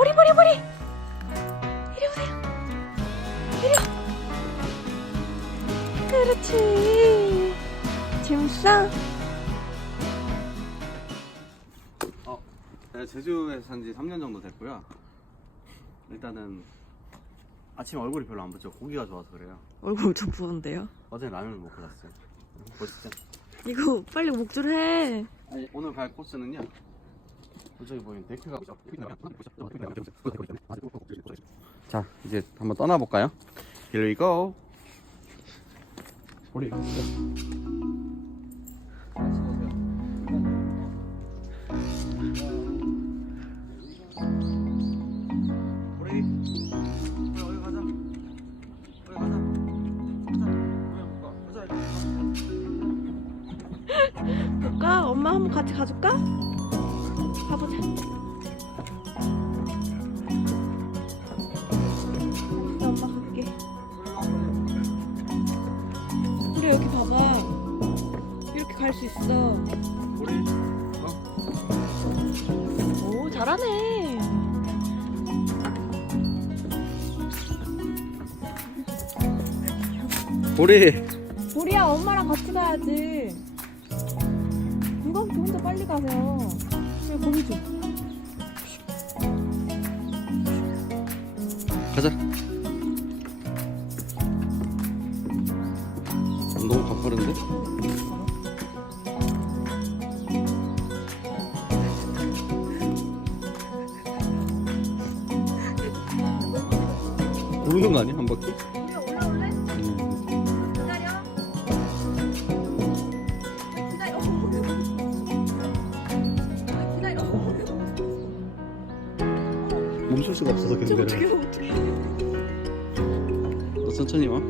보리 보리 보리. 이리 오세요. 이리 와. 그렇지. 재밌어? 내가 제주에 산 지 3년 정도 됐고요. 일단은 아침에 얼굴이 별로 안 붓죠. 고기가 좋아서 그래요. 얼굴 엄청 부은데요? 어제 라면을 먹고 잤어요. 멋있죠? 이거 빨리 목줄 해. 아니, 오늘 갈 코스는요. 저기 보이는 데크가. 자, 이제 한번 떠나볼까요? Here we go. 우리 볼까? 엄마 한번 같이 가줄까? 가보자. 엄마 갈게. 우리 여기 봐봐. 이렇게 갈 수 있어. 오, 잘하네. 우리 보리야, 엄마랑 같이 가야지. 누가 그렇게 혼자 빨리 가세요. 왜 거기 좀. 가자. 너무 가파른데? 모르는 거 아니야? 한 바퀴? 올라올래? 기다려. 기다려. 멈출 수가 없어서 계속 내려가. 어떻게. 너 천천히 와.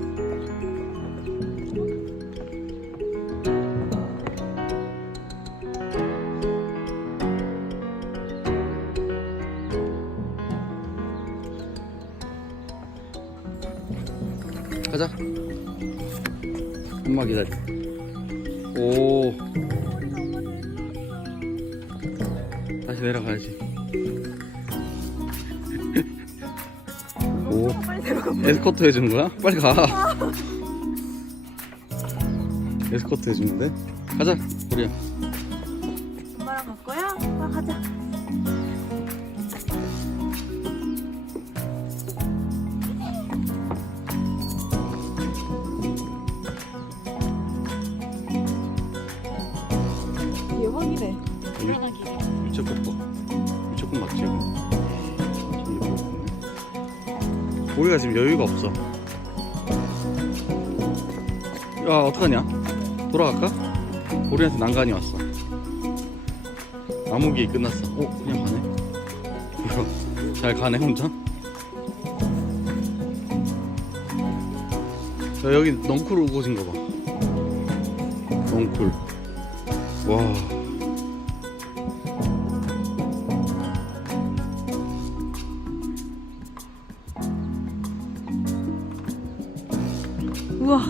가자. 엄마 기다려. 오. 다시 내려가야지. 오. 빨리 내려가. 에스코트 해주는 거야? 빨리 가. 에스코트 해주는데? 가자, 우리야. 엄마랑 갈 거야? 와, 가자. 대박이네. 유채꽃 봐. 유채꽃 맞지? 우리가 지금 여유가 없어. 야, 어떡하냐? 돌아갈까? 우리한테 난간이 왔어. 암흑이 끝났어. 오, 그냥 가네. 이거 잘 가네 혼자. 야, 여기 넝쿨 우거진가 봐. 넝쿨. 와. 우와.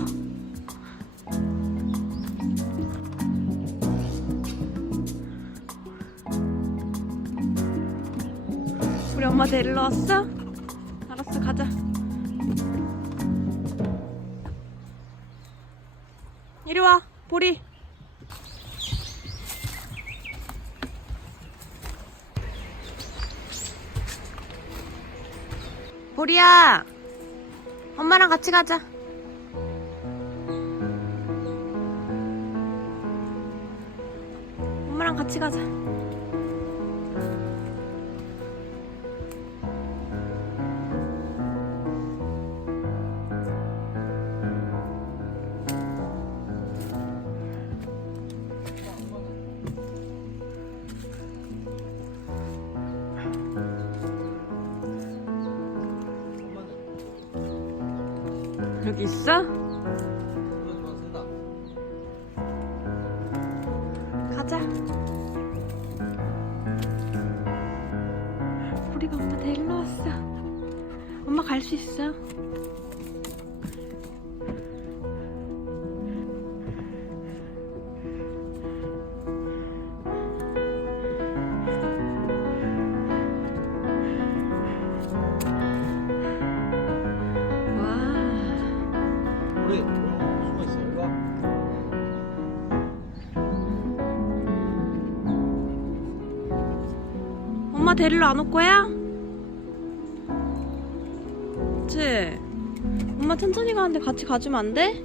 우리 엄마 데리러 왔어? 알았어, 가자. 이리 와, 보리. 보리야, 엄마랑 같이 가자. 엄마랑 같이 가자. 여기 있어? 가자. 우리가 엄마 데리러 왔어. 엄마 갈 수 있어. 엄마 데리러 안 올 거야? 그치? 엄마 천천히 가는데 같이 가주면 안 돼?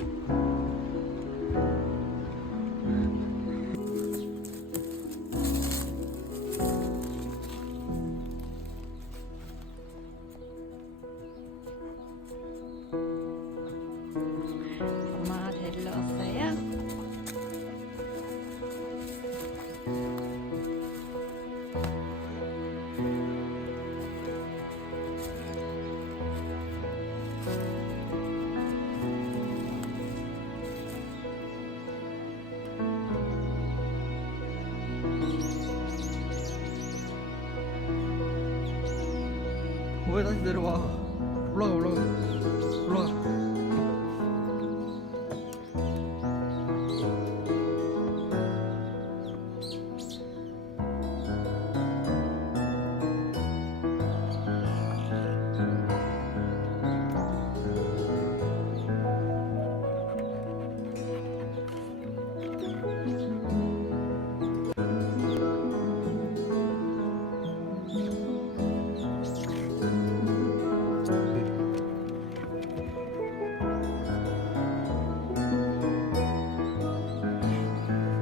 엄마 데리러 왔어요? 왜 다시 내려와? 올라가 올라가 올라가.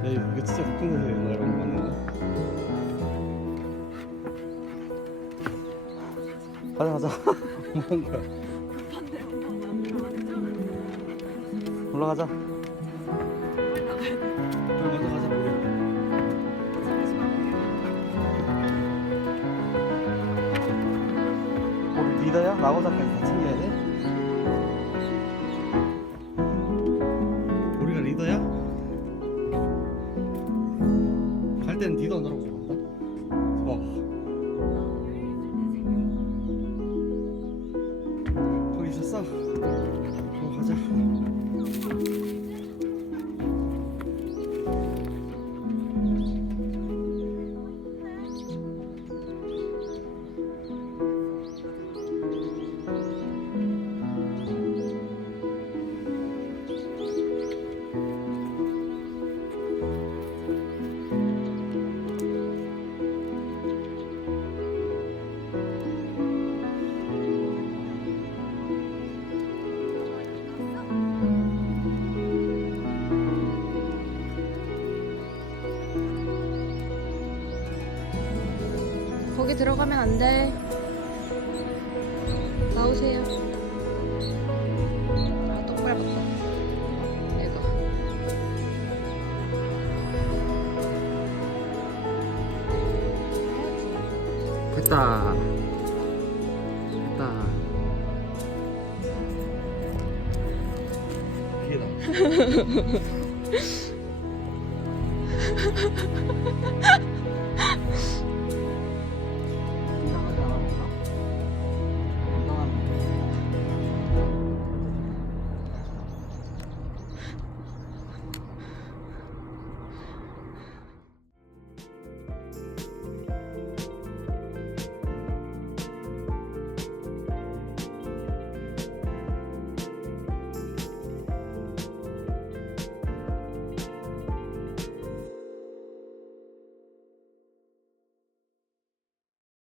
이거 진짜 걱정돼서 옛날에 이런 거 봤는데. 가자 가자. 뭐한 거야? 올라가자. 먼저 가자. 우리 리더야? 나고자까지 다 챙겨야 돼? 우리가 리더야? 갈 때는 니도 안 들어보고 간다? 거기 있었어? 가자. 거기 들어가면 안 돼. 나오세요. 아, 똥 밟았다. 내가. 됐다. 됐다. 기회다.